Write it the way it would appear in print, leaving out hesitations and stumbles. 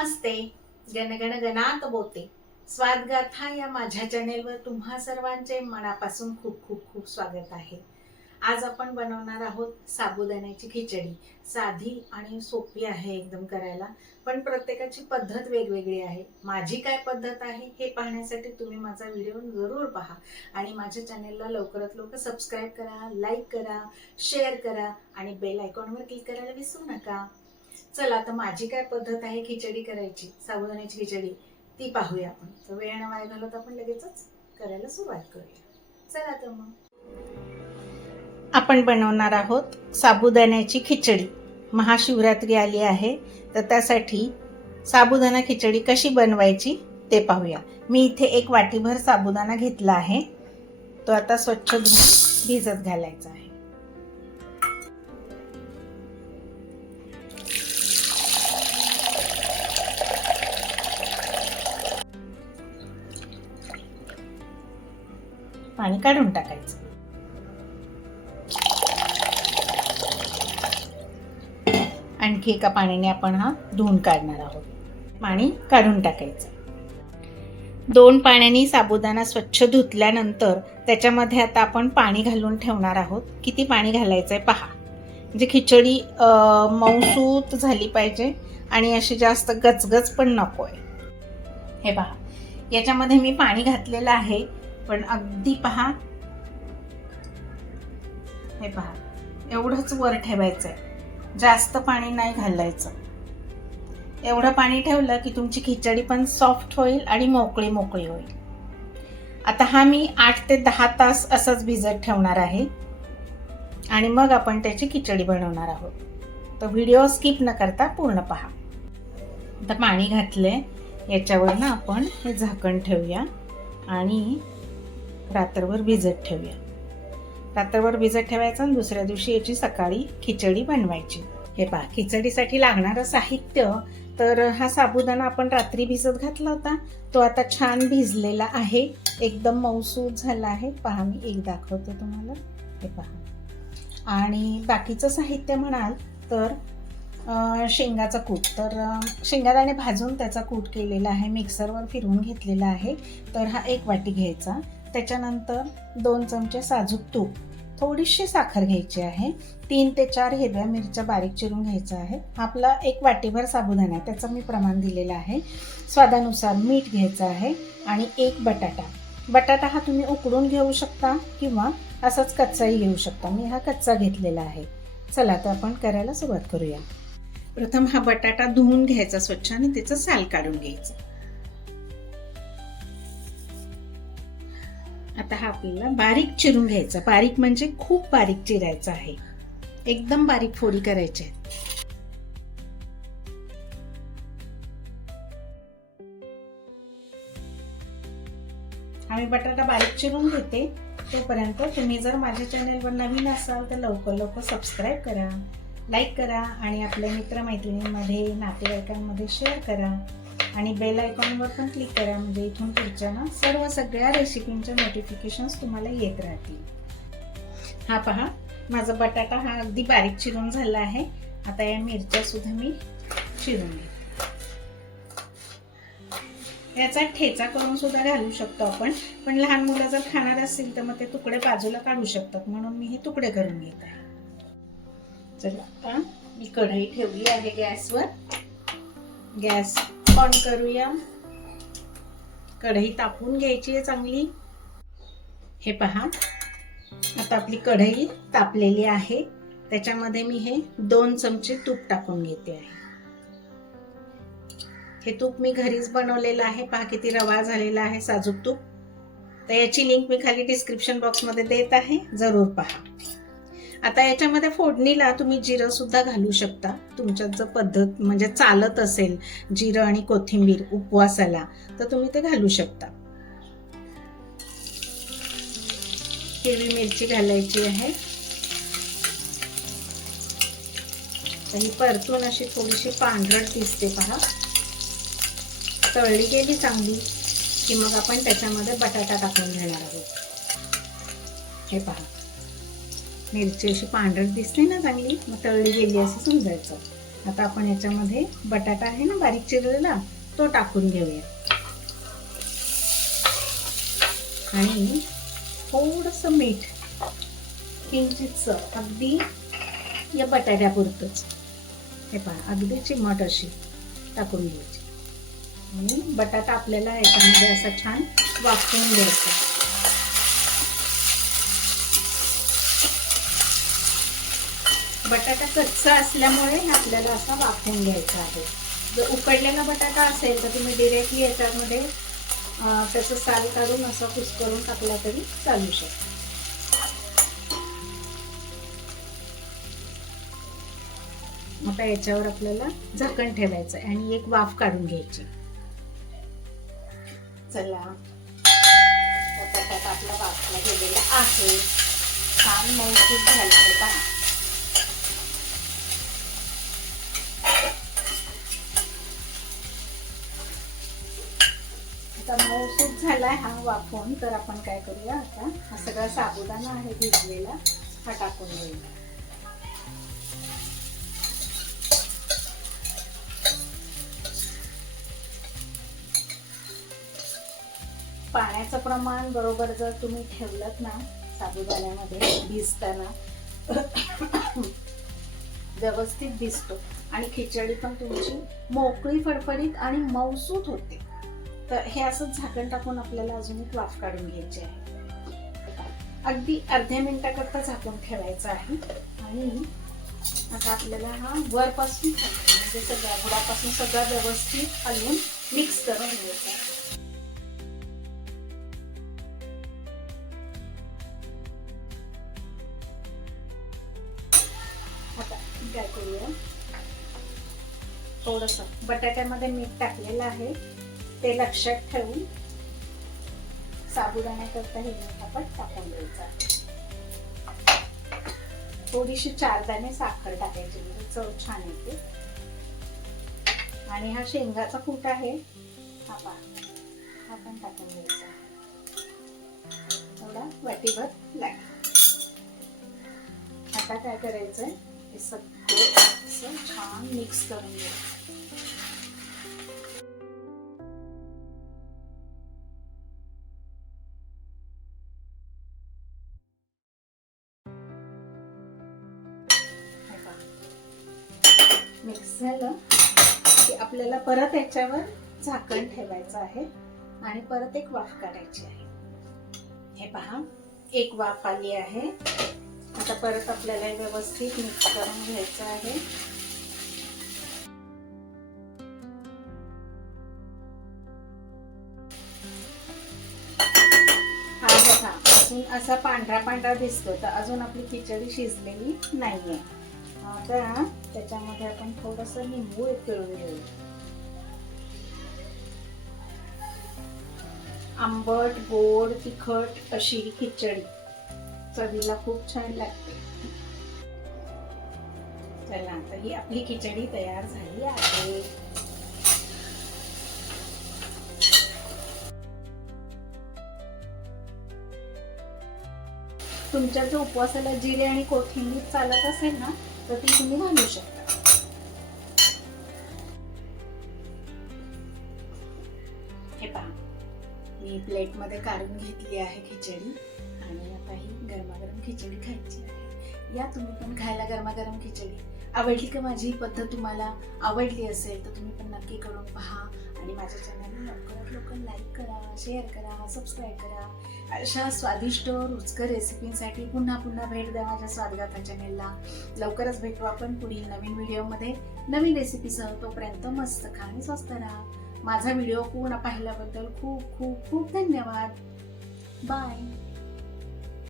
नमस्ते. गणगण गणात बोते. स्वादगाथा या माझ्या चॅनेलवर तुम्हा सर्वांचे मनापासून खूप खूप खूप स्वागत आहे. आज आपण बनवणार आहोत साबुदाण्याची खिचडी. साधी आणि सोपी आहे एकदम करायला, पण प्रत्येकाची पद्धत वेगवेगळी आहे. माझी काय पद्धत आहे हे पाहण्यासाठी तुम्ही माझा व्हिडिओ जरूर पहा आणि माझ्या चॅनेलला लवकरात लवकर सबस्क्राईब करा, लाईक करा, शेअर करा आणि बेल आयकॉनवर क्लिक करायला विसरू नका. चला तर माझी काय पद्धत आहे खिचडी करायची, साबुदाण्याची खिचडी, ती पाहूया आपण. तर वेळ न वाया घालवता आपण लगेचच करायला सुरुवात करूया. चला तर मग आपण बनवणार आहोत साबुदाण्याची खिचडी. महाशिवरात्री आली आहे, तर त्यासाठी साबुदाणा खिचडी कशी बनवायची ते पाहूया. मी इथे 1 वाटीभर साबुदाणा घेतला आहे. तो आता स्वच्छ धुवून भिजत घालायचा आहे. पाणी काढून टाकायचं. आणखी एका पाण्याने आपण हा धुवून काढणार आहोत. पाणी काढून टाकायचं. 2 पाण्याने साबुदाणा स्वच्छ धुतल्यानंतर त्याच्यामध्ये आता आपण पाणी घालून ठेवणार आहोत. किती पाणी घालायचंय पहा, म्हणजे खिचडी मऊसूत झाली पाहिजे आणि अशी जास्त गचगच पण नकोय. हे पहा, याच्यामध्ये मी पाणी घातलेलं आहे, पण अगदी पहा, हे पहा, एवढंच वर ठेवायचंय, जास्त पाणी नाही घालायचं. एवढं पाणी ठेवलं की तुमची खिचडी पण सॉफ्ट होईल आणि मोकळी मोकळी होईल. आता हा मी 8 ते 10 तास असंच भिजत ठेवणार आहे आणि मग आपण त्याची खिचडी बनवणार आहोत. तर व्हिडिओ स्किप न करता पूर्ण पहा. आता पाणी घातलंय, याच्यावर ना आपण हे झाकण ठेवूया आणि रात्रभर भिजत ठेवूया. रात्रभर भिजत ठेवायचं आणि दुसऱ्या दिवशी याची सकाळी खिचडी बनवायची. हे पहा, खिचडीसाठी लागणारं साहित्य, तर हा साबुदाणा आपण रात्री भिजत घातला होता, तो आता छान भिजलेला आहे, एकदम मऊसूत झाला आहे. पहा, मी एक दाखवते तुम्हाला. हे पहा. आणि बाकीचं साहित्य म्हणाल तर शेंगाचा कूट, तर शेंगादाणे भाजून त्याचा कूट केलेला आहे, मिक्सरवर फिरवून घेतलेला आहे. तर हा 1 वाटी घ्यायचा. त्याच्यानंतर 2 चमचे साजूक तूप, थोडीशी साखर घ्यायची आहे, 3 ते 4 हिरव्या मिरच्या बारीक चिरून घ्यायचा आहे. आपला 1 वाटीभर साबुदाणा आहे, त्याचं मी प्रमाण दिलेलं आहे. स्वादानुसार मीठ घ्यायचं आहे आणि 1 बटाटा. बटाटा हा तुम्ही उकडून घेऊ शकता किंवा असाच कच्चाही घेऊ शकता. मी हा कच्चा घेतलेला आहे. चला तर आपण करायला सुरुवात करूया. प्रथम हा बटाटा धुवून घ्यायचा स्वच्छ आणि त्याचं साल काढून घ्यायचं. आता हा आपल्याला बारीक चिरून घ्यायचा. बारीक म्हणजे खूप बारीक चिरायचा आहे, एकदम बारीक फोडी करायच्या आहेत. आम्ही बटाटा बारीक चिरून घेते. तोपर्यंत तुम्ही जर माझ्या चॅनलवर नवीन असाल तर लवकर लवकर सबस्क्राईब करा, लाईक करा आणि आपल्या मित्रमैत्रिणींमध्ये, नातेवाईकांमध्ये शेअर करा आणि बेल आयकॉनवर पण क्लिक करा, म्हणजे इथून पुढच्या ना सगळ्या रेसिपींचे नोटिफिकेशन्स तुम्हाला येत राहतील. हा पहा, माझा बटाटा हा अगदी बारीक चिरून झाला आहे. आता या मिरच्या सुद्धा मी चिरून घेते. याचा ठेचा करून सुद्धा घालू शकतो आपण, पण लहान मुलं जर खाणार असतील तर मग ते तुकडे बाजूला काढू शकतात, म्हणून मी हे तुकडे करून घेत आहे. चला, आता मी कढई ठेवली आहे गॅसवर. गॅस ऑन करूया. कढई तापून घ्यायची आहे चांगली. हे पहा, आता आपली कढई तापलेली आहे. त्याच्यामध्ये मी हे 2 चमचे तूप टाकून घेते आहे. हे तूप मी घरीच बनवलेलं आहे. पहा किती रवा झालेला आहे, साजूक तूप. तर याची लिंक मी खाली डिस्क्रिप्शन बॉक्समध्ये देत आहे, जरूर पहा. आता याच्यामध्ये फोडणीला तुम्ही जिरं सुद्धा घालू शकता. तुमच्यात जर पद्धत म्हणजे चालत असेल जिरं आणि कोथिंबीर उपवासाला, तर तुम्ही ते घालू शकता. हिरवी मिरची घालायची आहे. ही परतून अशी थोडीशी पांढरट दिसते पहा. तळली गेली चांगली की मग आपण त्याच्यामध्ये बटाटा टाकून घेणार आहोत. हे पहा, मिरची अशी पांढरट दिसते ना चांगली, मग तळली गेली असं समजायचं. आता आपण याच्यामध्ये बटाटा आहे ना बारीक चिरलेला तो टाकून घेऊया आणि थोडंसं मीठ किंचितसं अगदी या बटाट्यापुरतंच हे पहा अगदी चिमट अशी टाकून घ्यायची आणि बटाटा आपल्याला याच्यामध्ये असा छान वाफवून घ्यायचा. बटाटा कच्चा असल्यामुळे आपल्याला असा वाफवून घ्यायचा आहे. जर उकडलेला बटाटा असेल तर तुम्ही डिरेक्टली याच्यामध्ये त्याचं साल काढून असं कुस्करून टाकला तरी चालू शकतो. आता याच्यावर आपल्याला झाकण ठेवायचं आणि एक वाफ काढून घ्यायची. चला बटाटा आपला वाफला गेलेला आहे, छान मऊसूत झाला आहे पहा. आता मऊसूत झालाय हा वाफवून. तर आपण काय करूया आता हा सगळा साबुदाणा आहे भिजलेला हा टाकून घेऊया. पाण्याचं प्रमाण बरोबर जर तुम्ही ठेवलत ना साबुदाण्यामध्ये भिजताना व्यवस्थित भिजतो आणि खिचडी पण तुमची मोकळी फडफडीत आणि मऊसूत होते. तर हे असं झाकण टाकून आपल्याला अजून एक वाफ काढून घ्यायची आहे. अगदी अर्ध्या मिनिटाकरता झाकून ठेवायचं आहे आणि आता आपल्याला हा वरपासून म्हणजे सगळ्या बुडापासून सगळं व्यवस्थित हलवून मिक्स करून घ्यायचा. आता काय करूया थोडंसं बटाट्यामध्ये मीठ टाकलेलं आहे ते लक्षात ठेवून साबुदाण्याकरता हे मीठ आपण टाकून द्यायचं आहे. थोडीशी 4 दाणे साखर टाकायची म्हणजे चव छान येते. आणि हा शेंगाचा कूट आहे हा पण टाकून घ्यायचा थोडा वाटीभर लागेल. आता काय करायचंय हे सगळं असं छान मिक्स करून घ्यायचं. मिक्स झालं की आपल्याला परत याच्यावर झाकण ठेवायचं आहे आणि परत एक वाफ काढायची आहे. हे पहा एक वाफ आली आहे. आता परत आपल्याला व्यवस्थित मिक्स करून घ्यायचं आहे. हा बघा अजून असा पांढरा पांढरा दिसतो तर अजून आपली खिचडी शिजलेली नाहीये. आता त्याच्यामध्ये आपण थोडंसं लिंबू पिळून घेऊ. आंबट गोड तिखट अशी ही खिचडी चवीला खूप छान लागते. चला आता ही आपली खिचडी तयार झाली आहे. तुमच्या जर उपवासाला जिरे आणि कोथिंबीर चालत असेल ना तर ती तुम्ही घालू शकता. हे पहा मी प्लेट मध्ये काढून घेतली आहे खिचडी आणि आता ही गरमागरम खिचडी खायची आहे. या तुम्ही पण खायला गरमागरम खिचडी. आवडली का माझी ही पद्धत? तुम्हाला आवडली असेल तर तुम्ही पण नक्की करून पहा आणि माझ्या चॅनलला लवकरात लवकर लाईक करा, शेअर करा, सबस्क्राईब करा. अशा स्वादिष्ट रुचकर रेसिपींसाठी पुन्हा पुन्हा भेट द्या माझ्या स्वादगाथा चॅनलला. लवकरच भेटू आपण पुढील नवीन व्हिडिओमध्ये नवीन रेसिपीसह. तोपर्यंत मस्त खा आणि स्वस्त राहा. माझा व्हिडिओ पूर्ण पाहिल्याबद्दल खूप खूप खूप धन्यवाद. बाय.